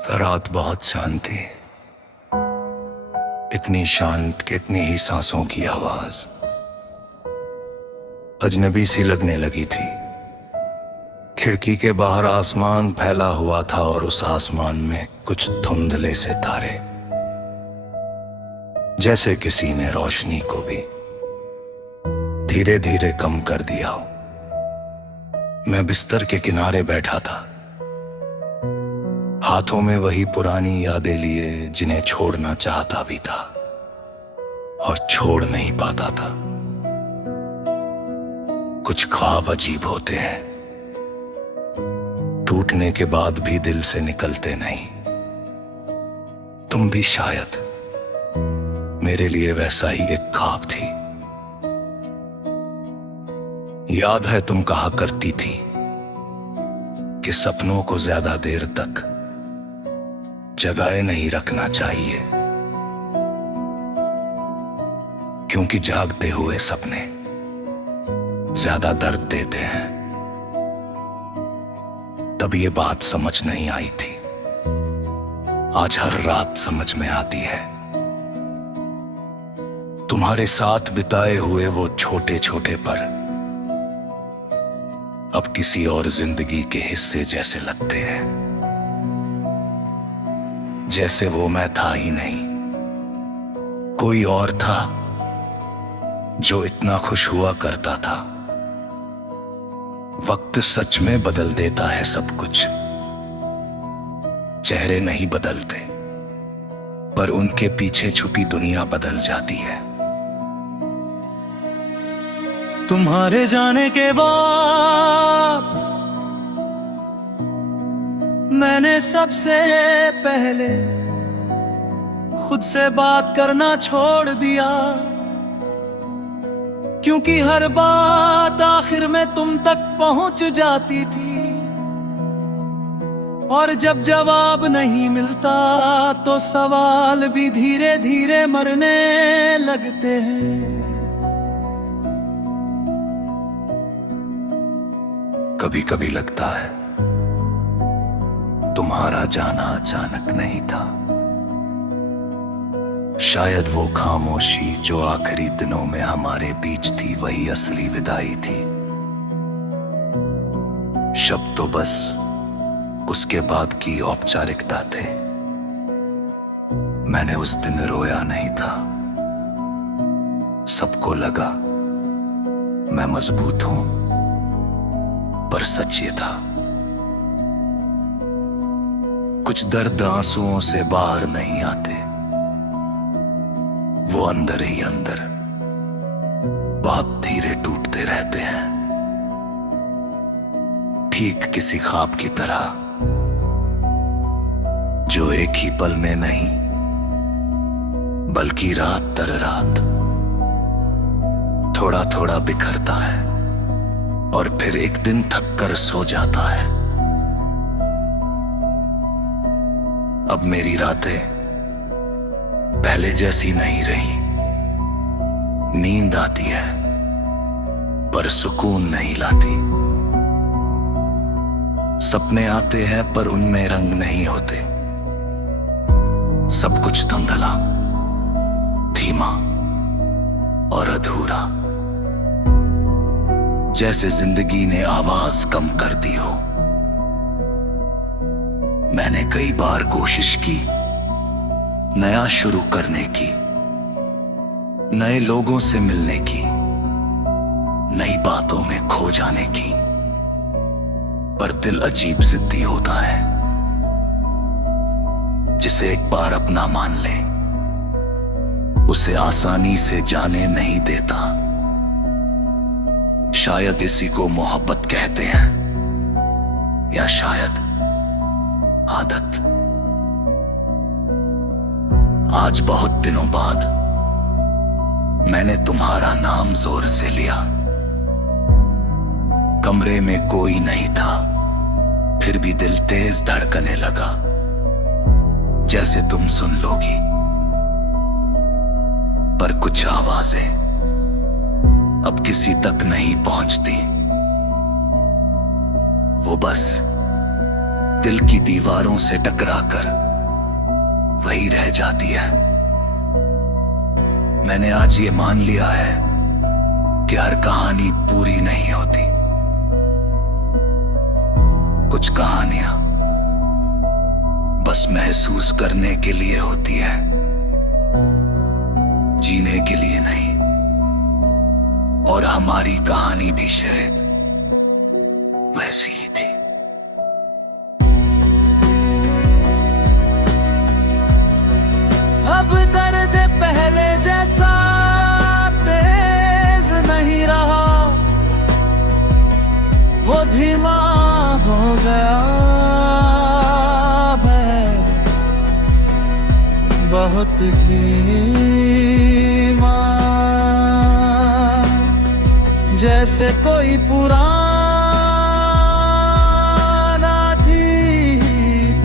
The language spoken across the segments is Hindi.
रात बहुत शांत थी, इतनी शांत कि इतनी ही सांसों की आवाज अजनबी सी लगने लगी थी। खिड़की के बाहर आसमान फैला हुआ था और उस आसमान में कुछ धुंधले से तारे, जैसे किसी ने रोशनी को भी धीरे धीरे कम कर दिया हो। मैं बिस्तर के किनारे बैठा था, हाथों में वही पुरानी यादें लिए जिन्हें छोड़ना चाहता भी था और छोड़ नहीं पाता था। कुछ ख्वाब अजीब होते हैं, टूटने के बाद भी दिल से निकलते नहीं। तुम भी शायद मेरे लिए वैसा ही एक ख्वाब थी। याद है तुम कहा करती थी कि सपनों को ज्यादा देर तक जगाए नहीं रखना चाहिए, क्योंकि जागते हुए सपने ज्यादा दर्द देते हैं। तब ये बात समझ नहीं आई थी, आज हर रात समझ में आती है। तुम्हारे साथ बिताए हुए वो छोटे छोटे पल अब किसी और जिंदगी के हिस्से जैसे लगते हैं, जैसे वो मैं था ही नहीं, कोई और था जो इतना खुश हुआ करता था। वक्त सच में बदल देता है सब कुछ, चेहरे नहीं बदलते पर उनके पीछे छुपी दुनिया बदल जाती है। तुम्हारे जाने के बाद मैंने सबसे पहले खुद से बात करना छोड़ दिया, क्योंकि हर बात आखिर में तुम तक पहुंच जाती थी और जब जवाब नहीं मिलता तो सवाल भी धीरे धीरे मरने लगते हैं। कभी कभी लगता है तुम्हारा जाना अचानक नहीं था, शायद वो खामोशी जो आखिरी दिनों में हमारे बीच थी वही असली विदाई थी। शब्द तो बस उसके बाद की औपचारिकता थे। मैंने उस दिन रोया नहीं था, सबको लगा मैं मजबूत हूं, पर सच ये था कुछ दर्द आंसुओं से बाहर नहीं आते, वो अंदर ही अंदर बहुत धीरे टूटते रहते हैं, ठीक किसी ख्वाब की तरह जो एक ही पल में नहीं बल्कि रात दर रात थोड़ा थोड़ा बिखरता है और फिर एक दिन थक कर सो जाता है। अब मेरी रातें पहले जैसी नहीं रही, नींद आती है पर सुकून नहीं लाती। सपने आते हैं पर उनमें रंग नहीं होते, सब कुछ धुंधला, धीमा और अधूरा, जैसे जिंदगी ने आवाज कम कर दी हो। मैंने कई बार कोशिश की नया शुरू करने की, नए लोगों से मिलने की, नई बातों में खो जाने की, पर दिल अजीब जिद्दी होता है, जिसे एक बार अपना मान ले उसे आसानी से जाने नहीं देता। शायद इसी को मोहब्बत कहते हैं या शायद आदत। आज बहुत दिनों बाद मैंने तुम्हारा नाम जोर से लिया, कमरे में कोई नहीं था फिर भी दिल तेज धड़कने लगा, जैसे तुम सुन लोगी, पर कुछ आवाजें अब किसी तक नहीं पहुंचती, वो बस दिल की दीवारों से टकराकर वही रह जाती है। मैंने आज ये मान लिया है कि हर कहानी पूरी नहीं होती। कुछ कहानियां बस महसूस करने के लिए होती है, जीने के लिए नहीं। और हमारी कहानी भी शायद वैसी ही थी। अब दर्द पहले जैसा तेज नहीं रहा, वो धीमा हो गया। मैं बहुत धीमा, जैसे कोई पुराना गीत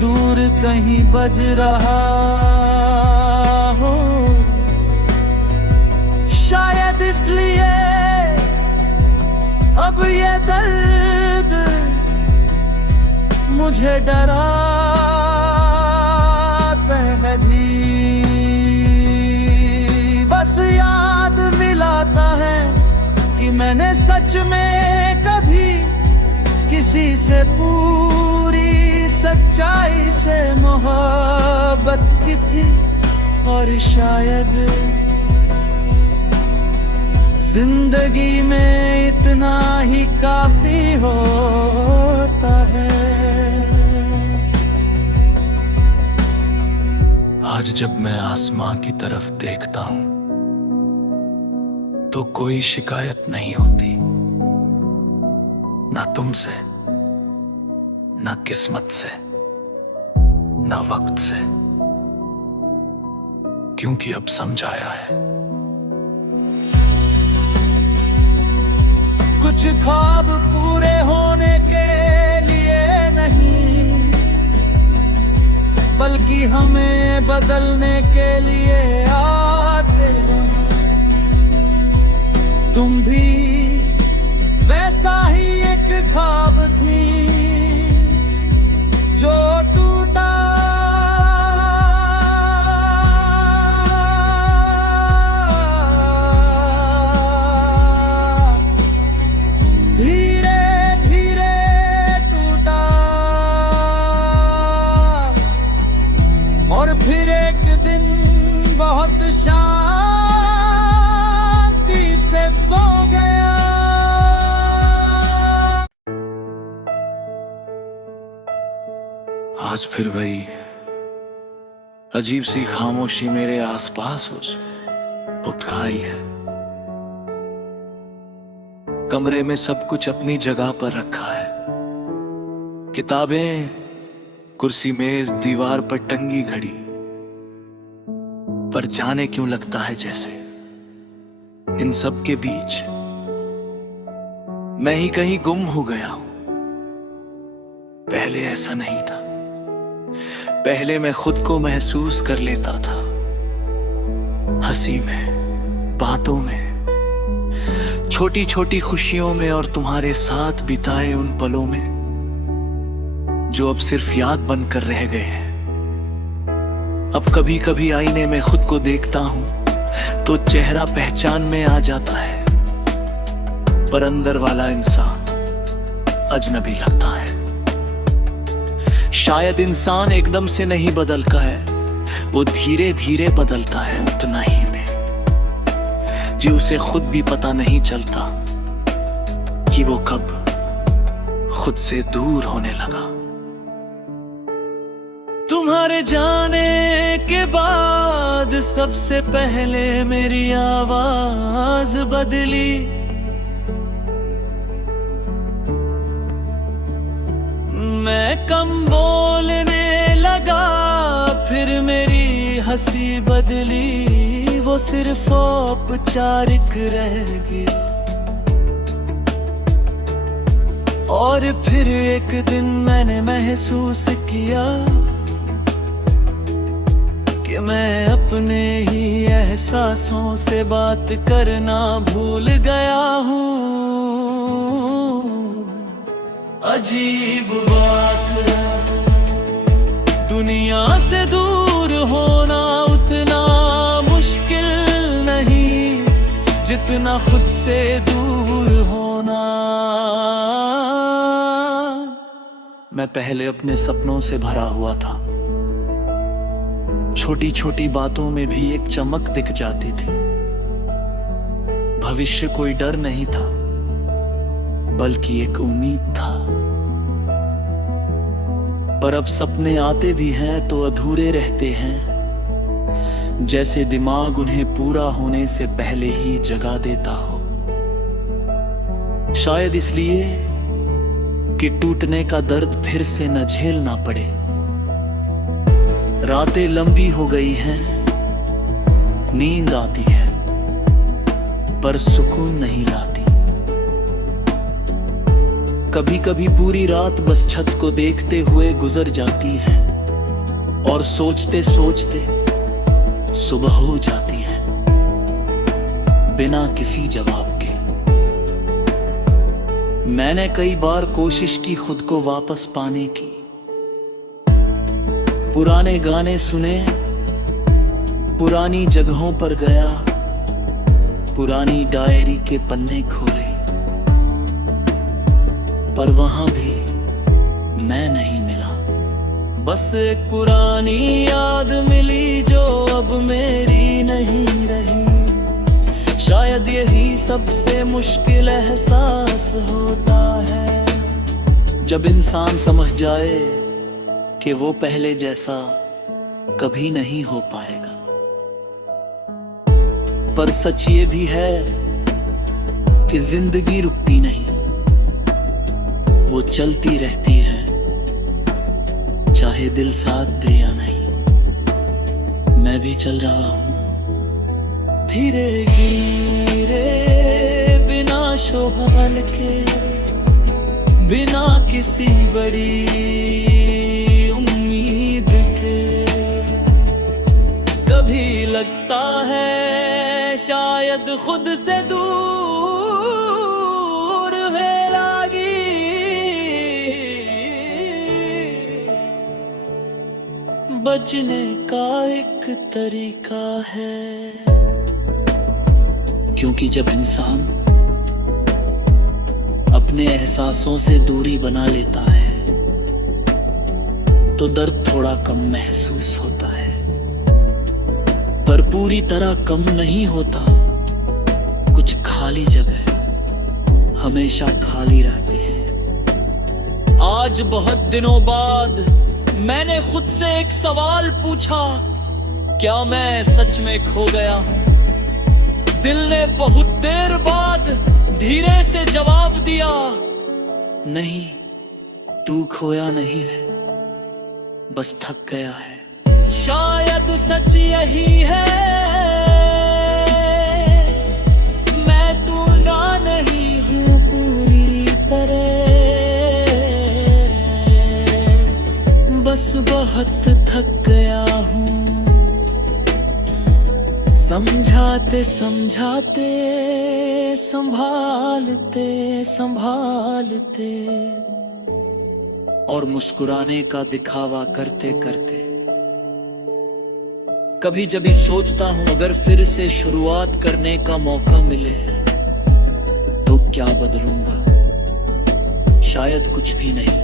दूर कहीं बज रहा हो। शायद इसलिए अब ये दर्द मुझे डराता है भी। बस याद मिलाता है कि मैंने सच में कभी किसी से पूरी सच्चाई से मोहब्बत की थी। और शायद जिंदगी में इतना ही काफी होता है। आज जब मैं आसमां की तरफ देखता हूं तो कोई शिकायत नहीं होती, ना तुमसे, ना किस्मत से, ना वक्त से, क्योंकि अब समझाया है। कुछ ख्वाब पूरे होने के लिए नहीं, बल्कि हमें बदलने के लिए आते हैं। तुम भी वैसा ही एक ख्वाब थी जो टूटा। धीरे धीरे टूटा और फिर एक दिन बहुत शांति से सो गया। आज फिर वही अजीब सी खामोशी मेरे आसपास उठाई है। कमरे में सब कुछ अपनी जगह पर रखा है। किताबें, कुर्सी, मेज, दीवार पर टंगी घड़ी। पर जाने क्यों लगता है जैसे इन सब के बीच मैं ही कहीं गुम हो गया हूं। पहले ऐसा नहीं था। पहले मैं खुद को महसूस कर लेता था, हंसी में, बातों में, छोटी छोटी खुशियों में और तुम्हारे साथ बिताए उन पलों में जो अब सिर्फ याद बनकर रह गए हैं। अब कभी कभी आईने में खुद को देखता हूं तो चेहरा पहचान में आ जाता है, पर अंदर वाला इंसान अजनबी लगता है। शायद इंसान एकदम से नहीं बदलता है, वो धीरे धीरे बदलता है, उतना ही में जी उसे खुद भी पता नहीं चलता कि वो कब खुद से दूर होने लगा। तुम्हारे जाने के बाद सबसे पहले मेरी आवाज बदली। मैं कम बोलने लगा, फिर मेरी हंसी बदली, वो सिर्फ औपचारिक रह गया। और फिर एक दिन मैंने महसूस किया कि मैं अपने ही एहसासों से बात करना भूल गया हूँ। अजीब बात दुनिया से दूर होना उतना मुश्किल नहीं जितना खुद से दूर होना। मैं पहले अपने सपनों से भरा हुआ था। छोटी छोटी बातों में भी एक चमक दिख जाती थी। भविष्य कोई डर नहीं था, बल्कि एक उम्मीद था। पर अब सपने आते भी हैं तो अधूरे रहते हैं, जैसे दिमाग उन्हें पूरा होने से पहले ही जगा देता हो। शायद इसलिए कि टूटने का दर्द फिर से न झेलना पड़े। रातें लंबी हो गई हैं, नींद आती है पर सुकून नहीं लाती। कभी कभी पूरी रात बस छत को देखते हुए गुजर जाती है और सोचते सोचते सुबह हो जाती है, बिना किसी जवाब के। मैंने कई बार कोशिश की खुद को वापस पाने की। पुराने गाने सुने, पुरानी जगहों पर गया, पुरानी डायरी के पन्ने खोले, पर वहां भी मैं नहीं मिला। बस एक पुरानी याद मिली जो अब मेरी नहीं रही। शायद यही सबसे मुश्किल एहसास होता है, जब इंसान समझ जाए कि वो पहले जैसा कभी नहीं हो पाएगा। पर सच ये भी है कि जिंदगी रुकती नहीं, वो चलती रहती है, चाहे दिल साथ दे या नहीं। मैं भी चल रहा हूँ धीरे धीरे, बिना शोभा के, बिना किसी बड़ी उम्मीद के। कभी लगता है शायद खुद से दूर है लागी, बचने का एक तरीका है। क्योंकि जब इंसान अपने एहसासों से दूरी बना लेता है तो दर्द थोड़ा कम महसूस होता है, पर पूरी तरह कम नहीं होता। कुछ खाली जगह हमेशा खाली रहती है। आज बहुत दिनों बाद मैंने खुद से एक सवाल पूछा, क्या मैं सच में खो गया हूं? दिल ने बहुत देर बाद धीरे से जवाब दिया, नहीं, तू खोया नहीं है, बस थक गया है। शायद सच यही है, मैं टूटा नहीं हूं पूरी तरह, बस बहुत थक गया हूं। समझाते समझाते, संभालते संभालते और मुस्कुराने का दिखावा करते करते, कभी जभी सोचता हूं अगर फिर से शुरुआत करने का मौका मिले तो क्या बदलूंगा? शायद कुछ भी नहीं,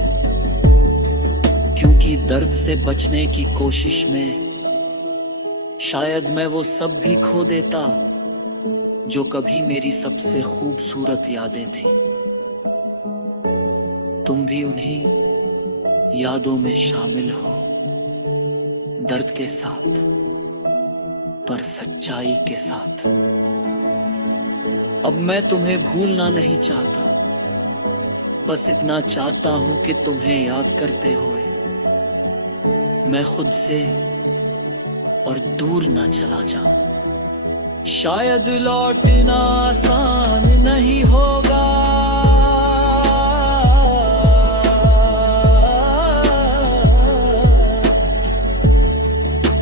क्योंकि दर्द से बचने की कोशिश में शायद मैं वो सब भी खो देता जो कभी मेरी सबसे खूबसूरत यादें थी। तुम भी उन्हीं यादों में शामिल हो, दर्द के साथ पर सच्चाई के साथ। अब मैं तुम्हें भूलना नहीं चाहता, बस इतना चाहता हूं कि तुम्हें याद करते हुए मैं खुद से और दूर ना चला जाऊं। शायद लौटना आसान नहीं होगा,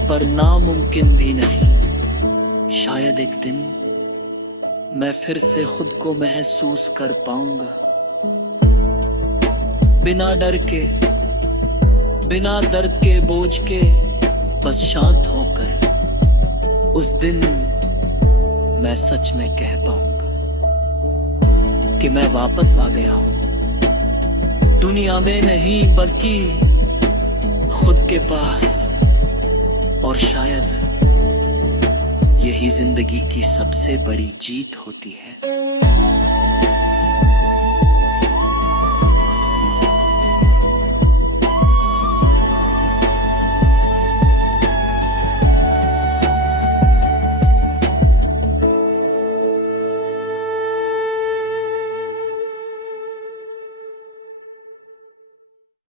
पर नामुमकिन भी नहीं। शायद एक दिन मैं फिर से खुद को महसूस कर पाऊंगा, बिना डर के, बिना दर्द के बोझ के बस शांत होकर उस दिन मैं सच में कह पाऊंगा कि मैं वापस आ गया हूं, दुनिया में नहीं बल्कि खुद के पास। और शायद यही जिंदगी की सबसे बड़ी जीत होती है।